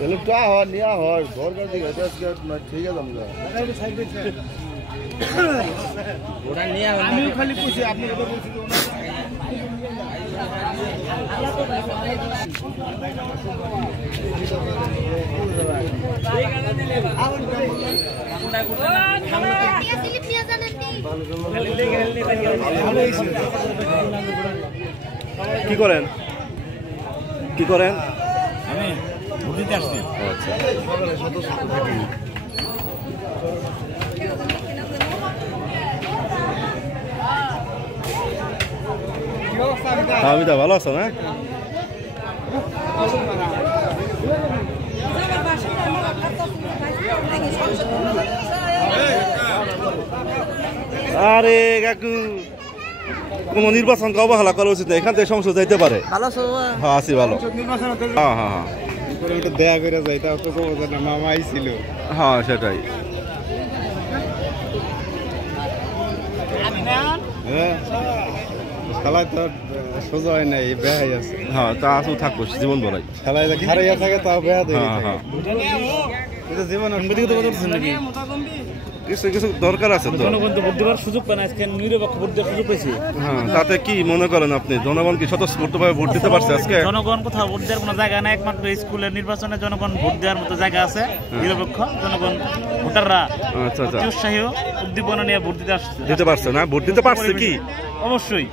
তাহলে টা হয় নেওয়া হয় সরকার থেকে ঠিক আছে আমরা ওটা নিয়ে আমি খালি পুষি আপনি কথা বলছি কি করেন কি করেন আমি ভোট দিতে আসছি। আচ্ছা আমি তো ভালো আছো না আরে কাকু কোন নির্বাচন অবহেলা করা উচিত না এখান থেকে সংসদ যাইতে পারে হ্যাঁ আছি ভালো হ্যাঁ হ্যাঁ হ্যাঁ দেয়া করে যাইতা তো মামা আইছিল হ্যাঁ সেটাই খেলায় তো সোজা হয় নাই বেহাই আছে হ্যাঁ তা আসু থাকবো জীবন বলাই খেলায় খারাইয়া থাকে তাও বেহা দেয় হ্যাঁ হ্যাঁ জীবন নাকি কিছু কিছু দরকার আছে তো জনগণ তো ভোট দেওয়ার সুযোগ পায় না আজকে নিরপেক্ষ ভোট দেওয়ার সুযোগ পেয়েছি। হ্যাঁ তাতে কি মনে করেন আপনি জনগণ কি স্বতঃস্ফূর্তভাবে ভোট দিতে পারছে আজকে জনগণ কোথাও ভোট দেওয়ার কোনো জায়গা নাই একমাত্র স্কুলের নির্বাচনে জনগণ ভোট দেওয়ার মতো জায়গা আছে নিরপেক্ষ জনগণ ভোটাররা আচ্ছা আচ্ছা উৎসাহী উদ্দীপনা নিয়ে ভোট দিতে আসছে দিতে পারছে না ভোট দিতে পারছে কি অবশ্যই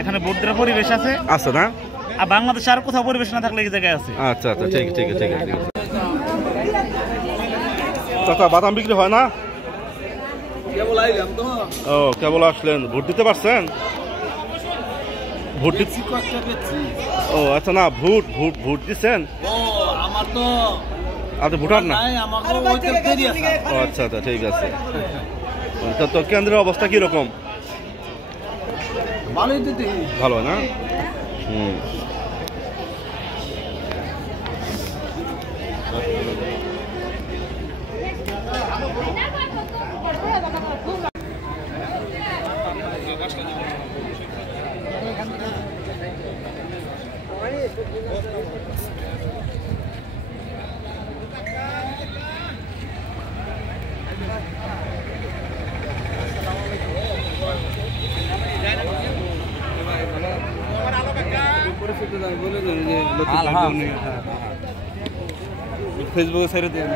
এখানে ভোট দেওয়ার পরিবেশ আছে আছে না আর বাংলাদেশে আর কোথাও পরিবেশ না থাকলে এই জায়গায় আছে। আচ্ছা আচ্ছা ঠিক ঠিক ঠিক আছে চাচা বাদাম বিক্রি হয় না ও কেবল আসলেন ভোট দিতে পারছেন ভোট দিচ্ছি ও আচ্ছা না ভোট ভোট ভোট দিচ্ছেন আপনি ভোটার না ও আচ্ছা আচ্ছা ঠিক আছে তো কেন্দ্রের অবস্থা কিরকম ভালো না হুম ফেসবুকে ছেড়ে দিয়ে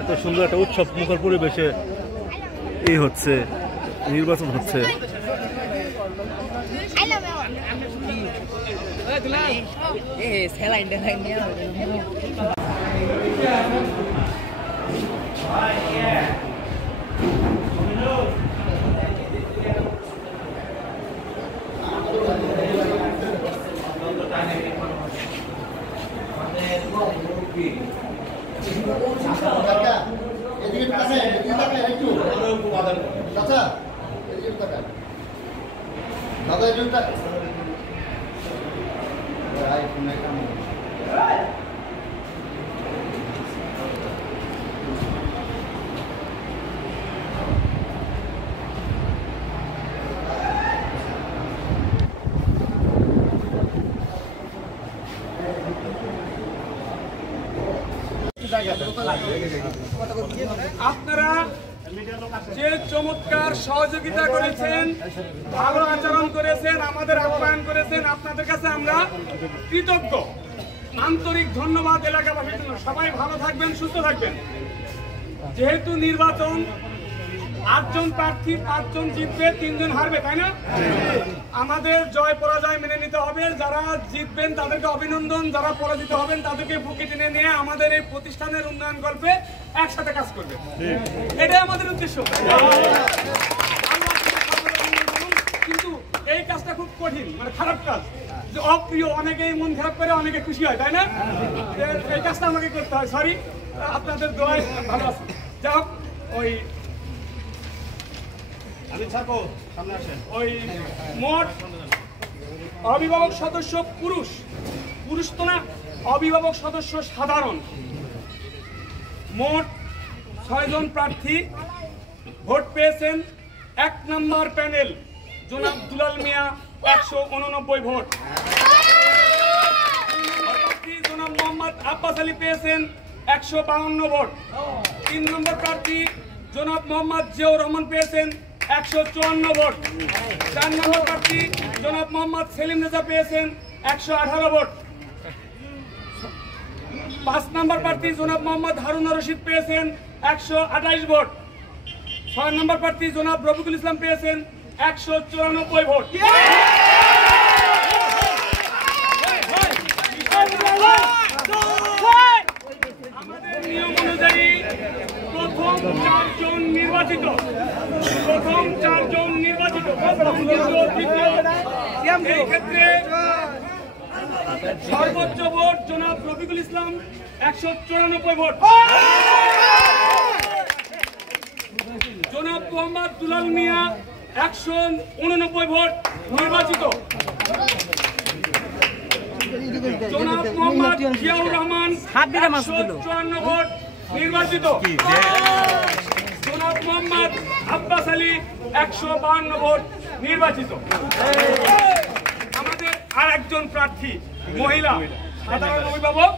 এত সুন্দর একটা উৎসব মুখর পরিবেশে এই হচ্ছে নির্বাচন হচ্ছে। আপনারা যে চমৎকার সহযোগিতা করেছেন, ভালো আচরণ করেছেন, আমাদের আপ্যায়ন করেছেন, আপনাদের কাছে আমরা কৃতজ্ঞ। আন্তরিক ধন্যবাদ এলাকাবাসীর জন্য। সবাই ভালো থাকবেন, সুস্থ থাকবেন। যেহেতু নির্বাচন 8 জন প্রার্থী, 5 জন জিতবে, 3 জন হারবে, তাই না? আমাদের জয় পরাজয় মেনে নিতে হবে। যারা জিতবেন তাদেরকে অভিনন্দন, যারা পরাজিত হবেন তাদেরকে বুকে টেনে নিয়ে আমাদের এই প্রতিষ্ঠানের উন্নয়ন গল্পে একসাথে কাজ করবে। এটাই আমাদের উদ্দেশ্য। কিন্তু এই কাজটা খুব কঠিন, মানে খারাপ কাজ, যে অপ্রিয়। অনেকেই মন খারাপ করে, অনেকে খুশি হয়, তাই না? এই কাজটা আমাকে করতে হয়। সরি, আপনাদের দোয়ায় ভালো আছে। যাই হোক, ওই মোট অভিভাবক সদস্য পুরুষ তো না, অভিভাবক সদস্য সাধারণ মোট 6 জন প্রার্থী ভোট পেয়েছেন। 1 নম্বর প্যানেল জনাব দুলাল মিয়া 189 ভোট। প্রার্থী জনাব মোহাম্মদ আব্বাস আলী পেয়েছেন 152 ভোট। 3 নম্বর প্রার্থী জনাব মোহাম্মদ জিয়াউর রহমান পেয়েছেন 154 ভোট। 4 নম্বর প্রার্থী জনাব মোহাম্মদ সেলিম রেজা পেয়েছেন 118 ভোট। 5 নম্বর প্রার্থী জনাব মোহাম্মদ হারুন রশিদ পেয়েছেন 128 ভোট। 6 নম্বর প্রার্থী জনাব রফিকুল ইসলাম পেয়েছেন 194 ভোট। আমাদের নিয়ম অনুযায়ী প্রথম 4 জন নির্বাচিত, এই ক্ষেত্রে সর্বোচ্চ ভোট জনাব রফিকুল ইসলাম 194 ভোট। জনাব মোহাম্মদ দুলাল মিয়া 189 ভোট নির্বাচিত। জনাব মোহাম্মদ জিয়াউর রহমান 154 ভোট নির্বাচিত। জনাব মোহাম্মদ আব্বাস আলী 152 ভোট নির্বাচিত। আমাদের আর একজন প্রার্থী মহিলা, সাধারণ অভিভাবক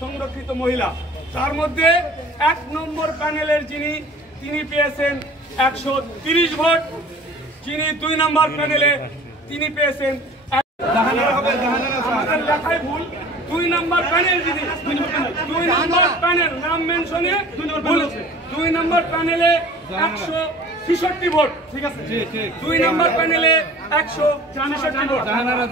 সংরক্ষিত মহিলা, তার মধ্যে 1 নম্বর প্যানেলের তিনি পেয়েছেন 130 ভোট। যিনি 2 নম্বর প্যানেলে তিনি পেয়েছেন, আমাদের লেখায় ভুল, 2 নম্বর প্যানেল, 2 নম্বর প্যানেল নাম মেনশনে 2 নম্বর প্যানেলে 166 ভোট। ঠিক আছে, 2 নম্বর প্যানেলে 166 ভোট। জাহানারা